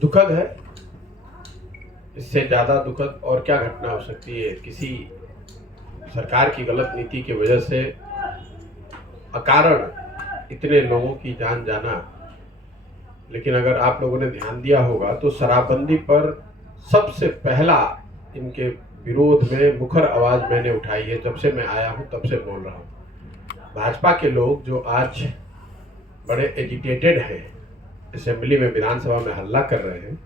दुखद है। इससे ज़्यादा दुखद और क्या घटना हो सकती है? किसी सरकार की गलत नीति की वजह से अकारण इतने लोगों की जान जाना। लेकिन अगर आप लोगों ने ध्यान दिया होगा तो शराबबंदी पर सबसे पहला इनके विरोध में मुखर आवाज़ मैंने उठाई है। जब से मैं आया हूँ तब से बोल रहा हूँ। भाजपा के लोग जो आज बड़े एजिटेटेड हैं, असेंबली में विधानसभा में हल्ला कर रहे हैं,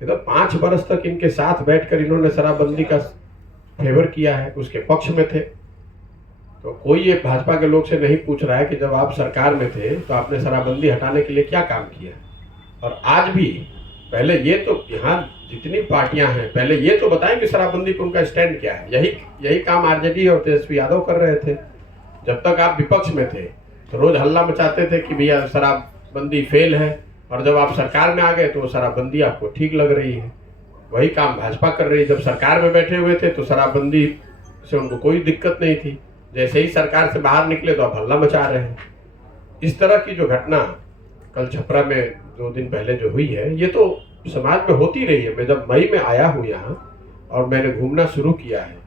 ये तो 5 बरस तक इनके साथ बैठकर इन्होंने शराबबंदी का फेवर किया है, उसके पक्ष में थे। तो कोई ये भाजपा के लोग से नहीं पूछ रहा है कि जब आप सरकार में थे तो आपने शराबबंदी हटाने के लिए क्या काम किया। और आज भी पहले ये तो यहाँ जितनी पार्टियां हैं पहले ये तो बताएं कि शराबबंदी पर उनका स्टैंड क्या है। यही काम आरजेडी और तेजस्वी यादव कर रहे थे। जब तक आप विपक्ष में थे तो रोज हल्ला मचाते थे कि भैया शराबबंदी फेल है, और जब आप सरकार में आ गए तो शराबबंदी आपको ठीक लग रही है। वही काम भाजपा कर रही है। जब सरकार में बैठे हुए थे तो शराबबंदी से उनको कोई दिक्कत नहीं थी, जैसे ही सरकार से बाहर निकले तो आप हल्ला मचा रहे हैं। इस तरह की जो घटना कल छपरा में 2 दिन पहले जो हुई है, ये तो समाज में होती रही है। मैं जब मई में आया हूँ यहाँ और मैंने घूमना शुरू किया है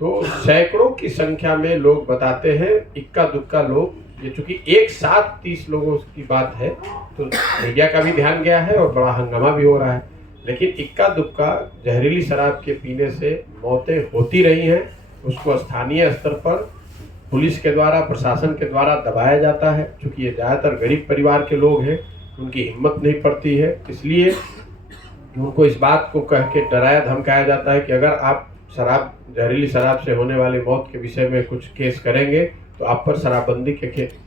तो सैकड़ों की संख्या में लोग बताते हैं, इक्का दुक्का लोग, ये चूंकि एक साथ 30 लोगों की बात है तो मीडिया का भी ध्यान गया है और बड़ा हंगामा भी हो रहा है, लेकिन इक्का दुक्का जहरीली शराब के पीने से मौतें होती रही हैं। उसको स्थानीय स्तर पर पुलिस के द्वारा, प्रशासन के द्वारा दबाया जाता है। चूँकि ये ज़्यादातर गरीब परिवार के लोग हैं, उनकी हिम्मत नहीं पड़ती है, इसलिए उनको इस बात को कह के डराया धमकाया जाता है कि अगर आप जहरीली शराब से होने वाली मौत के विषय में कुछ केस करेंगे तो आप पर शराबबंदी के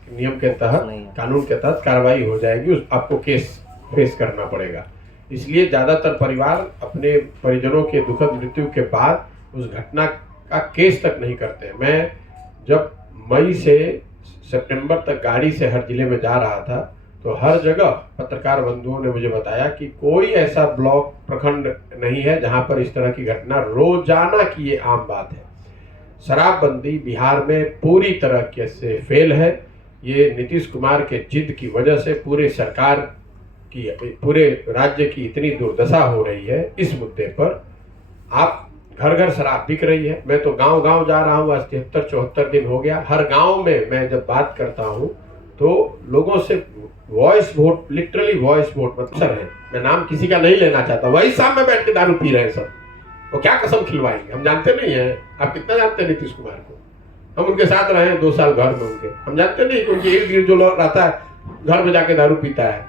नियम के तहत, कानून के तहत कार्रवाई हो जाएगी, आपको केस फेस करना पड़ेगा। इसलिए ज़्यादातर परिवार अपने परिजनों के दुखद मृत्यु के बाद उस घटना का केस तक नहीं करते। मैं जब मई से सितंबर तक गाड़ी से हर जिले में जा रहा था तो हर जगह पत्रकार बंधुओं ने मुझे बताया कि कोई ऐसा ब्लॉक, प्रखंड नहीं है जहां पर इस तरह की घटना रोजाना की ये आम बात है। शराबबंदी बिहार में पूरी तरह से फेल है। ये नीतीश कुमार के जिद की वजह से पूरे सरकार की, पूरे राज्य की इतनी दुर्दशा हो रही है। इस मुद्दे पर आप घर घर शराब बिक रही है। मैं तो गांव गांव जा रहा हूँ, आज 73-74 दिन हो गया। हर गांव में मैं जब बात करता हूँ तो लोगों से voice vote, literally voice vote, मतलब सर है, मैं नाम किसी का नहीं लेना चाहता, वही सामने बैठ के दारू पी रहे हैं सब। वो क्या कसम खिलवाएंगे, हम जानते नहीं है। आप कितना जानते हैं नीतीश कुमार को? हम उनके साथ रहे हैं 2 साल घर में उनके, हम जानते नहीं कि उनके इर्द गिर्द जो लोग रहता है घर में जाके दारू पीता है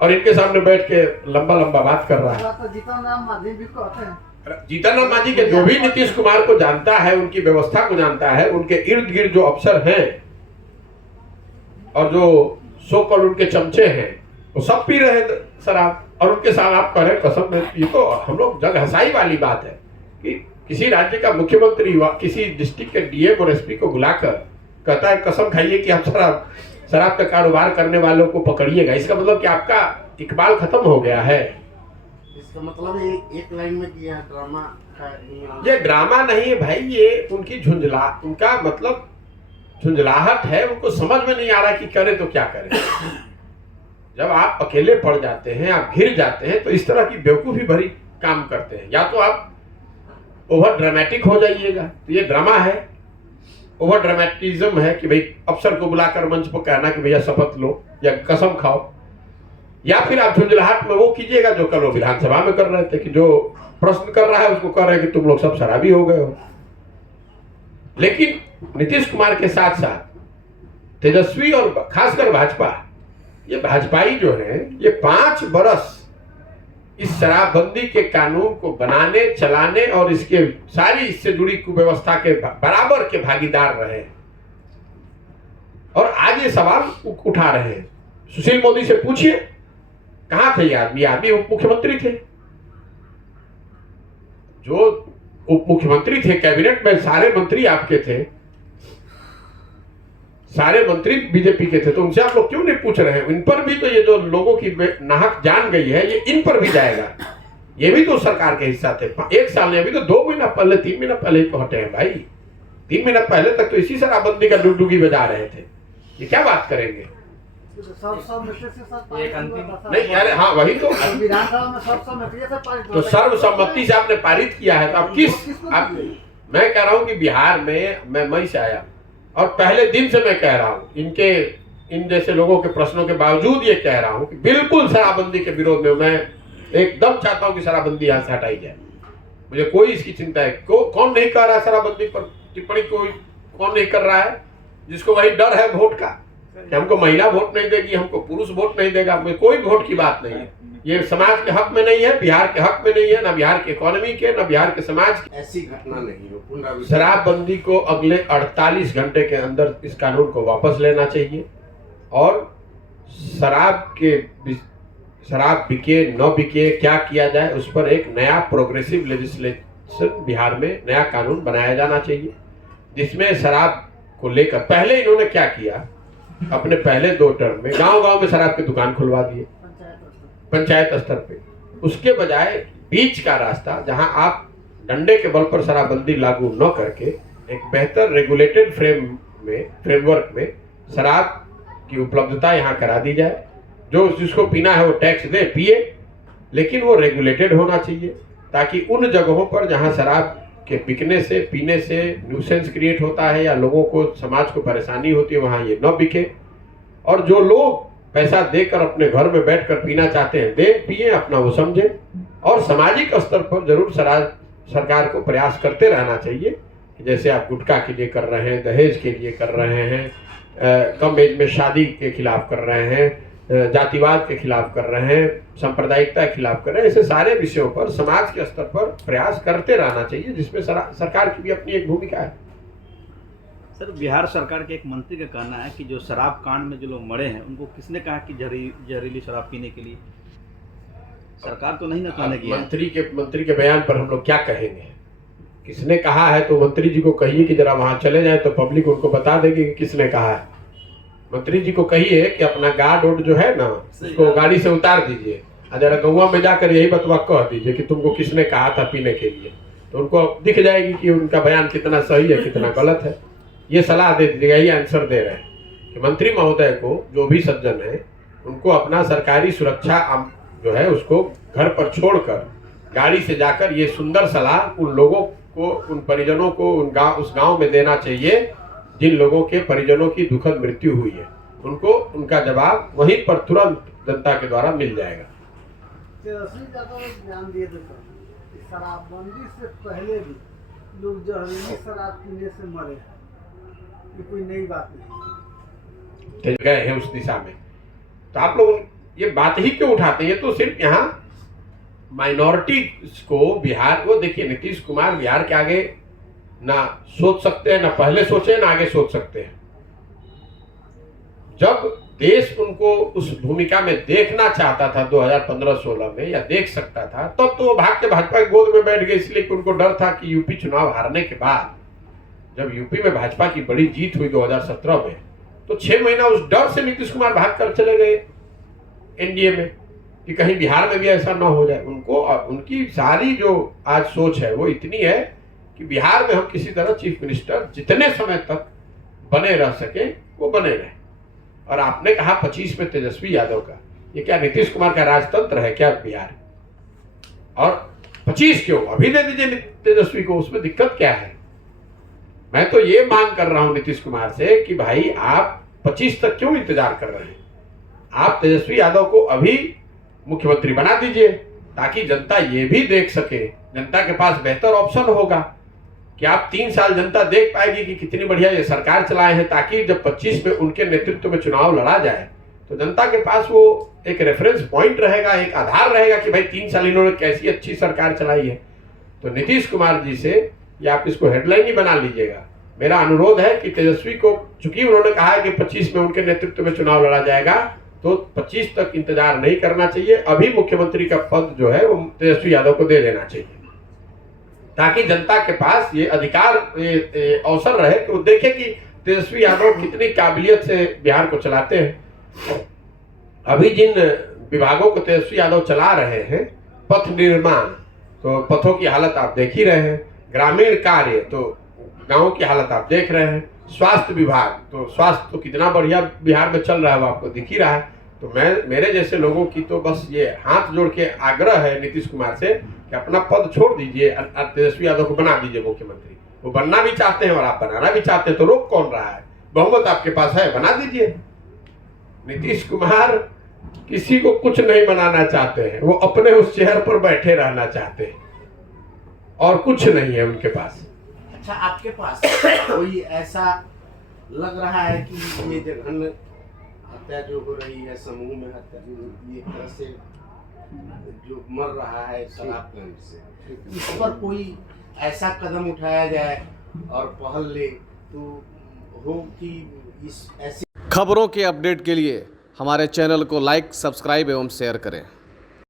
और इनके सामने बैठ के लंबा लंबा बात कर रहा है। जीतन मांझी के जो भी नीतीश कुमार को जानता है, उनकी व्यवस्था को जानता है, उनके इर्द गिर्द जो अफसर हैं और जो सो कॉल्ड उनके चमचे हैं, वो सब पी रहे हैं शराब। और उनके साथ आप कह रहे कसम, ये तो हम लोग जग हंसाई वाली बात है कि किसी राज्य का मुख्यमंत्री किसी डिस्ट्रिक्ट के डीएम और एसपी को बुलाकर कहता है कसम खाइए कि आप शराब का कारोबार करने वालों को पकड़िएगा। इसका मतलब कि आपका इकबाल खत्म हो गया है। इसका मतलब एक लाइन में किया ड्रामा का। ये ड्रामा नहीं है भाई, ये उनकी उनका मतलब झुंझलाहट है। उनको समझ में नहीं आ रहा कि करे तो क्या करे। जब आप अकेले पड़ जाते हैं, आप घिर जाते हैं, तो इस तरह की बेवकूफी भरी काम करते हैं। या तो आप ओवर ड्रामेटिक हो जाइएगा, तो ये ड्रामा है, ओवर ड्रामेटिज्म है कि भाई अफसर को बुलाकर मंच पर कहना कि भैया शपथ लो या कसम खाओ। या फिर आप झुंझलाहट में वो कीजिएगा जो कल वो विधानसभा में कर रहे थे कि जो प्रश्न कर रहा है उसको कह रहे हैं कि तुम लोग सब शराबी हो गए हो। लेकिन नीतीश कुमार के साथ साथ तेजस्वी और खासकर भाजपा, ये भाजपाई जो है, ये 5 बरस इस शराबबंदी के कानून को बनाने, चलाने और इसके सारी इससे जुड़ी कुव्यवस्था के बराबर के भागीदार रहे और आज ये सवाल उठा रहे हैं। सुशील मोदी से पूछिए कहां थे ये आदमी उप मुख्यमंत्री थे। जो उप मुख्यमंत्री थे, कैबिनेट में सारे मंत्री आपके थे, सारे मंत्री बीजेपी के थे, तो उनसे आप लोग क्यों नहीं पूछ रहे हैं? इन पर भी तो ये जो लोगों की नाहक जान गई है, ये इन पर भी जाएगा। ये भी तो सरकार के हिस्सा थे। 1 साल में, अभी तो 2 महीना पहले, 3 महीना पहले ही तो हटे हैं भाई। 3 महीना पहले तक तो इसी शराबबंदी का डुगडुगी बजा रहे थे। ये क्या बात करेंगे? एक अंतिम नहीं अरे हाँ वही तो विधानसभा में सर्वसम्मति से पारित तो सर्वसम्मति से आपने पारित किया है तो अब आप मैं कह रहा हूं कि बिहार में मैं मई से आया और पहले दिन से मैं कह रहा हूं इन जैसे लोगों के प्रश्नों के बावजूद ये कह रहा हूं कि बिल्कुल शराबबंदी के विरोध में मैं एकदम चाहता हूं कि शराबबंदी यहाँ से हटाई जाए। मुझे कोई इसकी चिंता है कौन नहीं कर रहा है शराबबंदी पर टिप्पणी कौन नहीं कर रहा है जिसको वही डर है वोट का कि हमको महिला वोट नहीं देगी हमको पुरुष वोट नहीं देगा। मुझे कोई वोट की बात नहीं है, ये समाज के हक में नहीं है, बिहार के हक में नहीं है, ना बिहार के इकोनॉमी के ना बिहार के समाज के। ऐसी घटना नहीं हो। शराबबंदी को अगले 48 घंटे के अंदर इस कानून को वापस लेना चाहिए और शराब बिके न बिके क्या किया जाए उस पर एक नया प्रोग्रेसिव लेजिस्लेशन बिहार में नया कानून बनाया जाना चाहिए जिसमें शराब को लेकर पहले इन्होंने क्या किया अपने पहले 2 टर्म में गांव-गांव में शराब की दुकान खुलवा दिए पंचायत स्तर पे। उसके बजाय बीच का रास्ता जहां आप डंडे के बल पर शराबबंदी लागू न करके एक बेहतर रेगुलेटेड फ्रेमवर्क में शराब की उपलब्धता यहाँ करा दी जाए। जो जिसको पीना है वो टैक्स दे पिए, लेकिन वो रेगुलेटेड होना चाहिए ताकि उन जगहों पर जहाँ शराब के बिकने से पीने से न्यूसेंस क्रिएट होता है या लोगों को समाज को परेशानी होती है वहाँ ये न बिके। और जो लोग पैसा देकर अपने घर में बैठकर पीना चाहते हैं दे पिए अपना वो समझे। और सामाजिक स्तर पर जरूर सरकार को प्रयास करते रहना चाहिए कि जैसे आप गुटखा के लिए कर रहे हैं, दहेज के लिए कर रहे हैं, कम एज में शादी के खिलाफ कर रहे हैं, जातिवाद के खिलाफ कर रहे हैं, सांप्रदायिकता के खिलाफ कर रहे हैं, ऐसे सारे विषयों पर समाज के स्तर पर प्रयास करते रहना चाहिए जिसमें सरकार की भी अपनी एक भूमिका है। सर बिहार सरकार के एक मंत्री का कहना है कि जो शराब कांड में जो लोग मरे हैं उनको किसने कहा कि जहरीली शराब पीने के लिए? सरकार तो नहीं ना कहने की। मंत्री के बयान पर हम लोग क्या कहेंगे? किसने कहा है तो मंत्री जी को कहिए कि जरा वहां चले जाए तो पब्लिक उनको बता देगी कि किसने कहा है। मंत्री जी को कहिए कि अपना गार्ड वोड जो है ना उसको गाड़ी से उतार दीजिए और जरा गौवा में जाकर यही बतवा कह दीजिए कि तुमको किसने कहा था पीने के लिए, तो उनको दिख जाएगी कि उनका बयान कितना सही है कितना गलत है। ये सलाह दे दीजिएगा, ये आंसर दे रहे हैं कि मंत्री महोदय को जो भी सज्जन है उनको अपना सरकारी सुरक्षा जो है उसको घर पर छोड़कर गाड़ी से जाकर ये सुंदर सलाह उन लोगों को, उन परिजनों को उस गांव में देना चाहिए जिन लोगों के परिजनों की दुखद मृत्यु हुई है। उनको उनका जवाब वहीं पर तुरंत जनता के द्वारा मिल जाएगा। ध्यान दिए शराबबंदी से पहले भी लोग जहरीली शराब पीने से मरे, ये कोई नई बात नहीं गए हैं उस दिशा में। तो आप लोग ये बात ही क्यों उठाते हैं? ये तो सिर्फ यहाँ माइनॉरिटी को बिहार वो देखिए नीतीश कुमार बिहार के आगे ना सोच सकते हैं, ना पहले सोचे ना आगे सोच सकते हैं। जब देश उनको उस भूमिका में देखना चाहता था 2015-16 में या देख सकता था तब तो वो भाग के भाजपा की गोद में बैठ गए, इसलिए कि उनको डर था कि यूपी चुनाव हारने के बाद जब यूपी में भाजपा की बड़ी जीत हुई 2017 में तो 6 महीना उस डर से नीतीश कुमार भाग कर चले गए एनडीए में कि कहीं बिहार में भी ऐसा ना हो जाए। उनको उनकी सारी जो आज सोच है वो इतनी है कि बिहार में हम किसी तरह चीफ मिनिस्टर जितने समय तक बने रह सके वो बने रहे। और आपने कहा 25 में तेजस्वी यादव का, ये क्या नीतीश कुमार का राजतंत्र है क्या बिहार? और 25 क्यों? अभी दे दीजिए तेजस्वी को, उसमें दिक्कत क्या है? मैं तो ये मांग कर रहा हूं नीतीश कुमार से कि भाई आप 25 तक क्यों इंतजार कर रहे हैं? आप तेजस्वी यादव को अभी मुख्यमंत्री बना दीजिए ताकि जनता ये भी देख सके, जनता के पास बेहतर ऑप्शन होगा कि आप 3 साल जनता देख पाएगी कि कितनी बढ़िया ये सरकार चलाए हैं, ताकि जब 25 में उनके नेतृत्व में चुनाव लड़ा जाए तो जनता के पास वो एक रेफरेंस पॉइंट रहेगा, एक आधार रहेगा कि भाई 3 साल इन्होंने कैसी अच्छी सरकार चलाई है। तो नीतीश कुमार जी से ये आप इसको हेडलाइन ही बना लीजिएगा, मेरा अनुरोध है कि तेजस्वी को, चूंकि उन्होंने कहा है कि 25 में उनके नेतृत्व में चुनाव लड़ा जाएगा, तो 25 तक इंतजार नहीं करना चाहिए। अभी मुख्यमंत्री का पद जो है वो तेजस्वी यादव को दे देना चाहिए ताकि जनता के पास ये अधिकार अवसर रहे कि वो देखे कि तेजस्वी यादव कितनी काबिलियत से बिहार को चलाते हैं। अभी जिन विभागों को तेजस्वी यादव चला रहे हैं, पथ निर्माण, तो पथों की हालत आप देख ही रहे हैं, ग्रामीण कार्य तो गांव की हालत आप देख रहे हैं, स्वास्थ्य विभाग, तो स्वास्थ्य तो कितना बढ़िया बिहार में चल रहा है वो आपको दिख ही रहा है। तो मैं मेरे जैसे लोगों की तो बस ये हाथ जोड़ के आग्रह है नीतीश कुमार से कि अपना पद छोड़ दीजिए, तेजस्वी यादव को बना दीजिए मुख्यमंत्री। वो बनना भी चाहते हैं और आप बनाना भी चाहते हैं, तो रोक कौन रहा है? बहुमत आपके पास है, बना दीजिए। नीतीश कुमार किसी को कुछ नहीं बनाना चाहते हैं, वो अपने उस चेयर पर बैठे रहना चाहते हैं और कुछ नहीं है उनके पास। अच्छा, आपके पास कोई ऐसा लग रहा है कि ये जघन्य हत्या जो हो रही है, समूह में हत्या, ये एक तरह से जो मर रहा है शराब पीने से, इस पर कोई ऐसा कदम उठाया जाए और पहल ले तो हो कि इस ऐसे खबरों के अपडेट के लिए हमारे चैनल को लाइक, सब्सक्राइब एवं शेयर करें।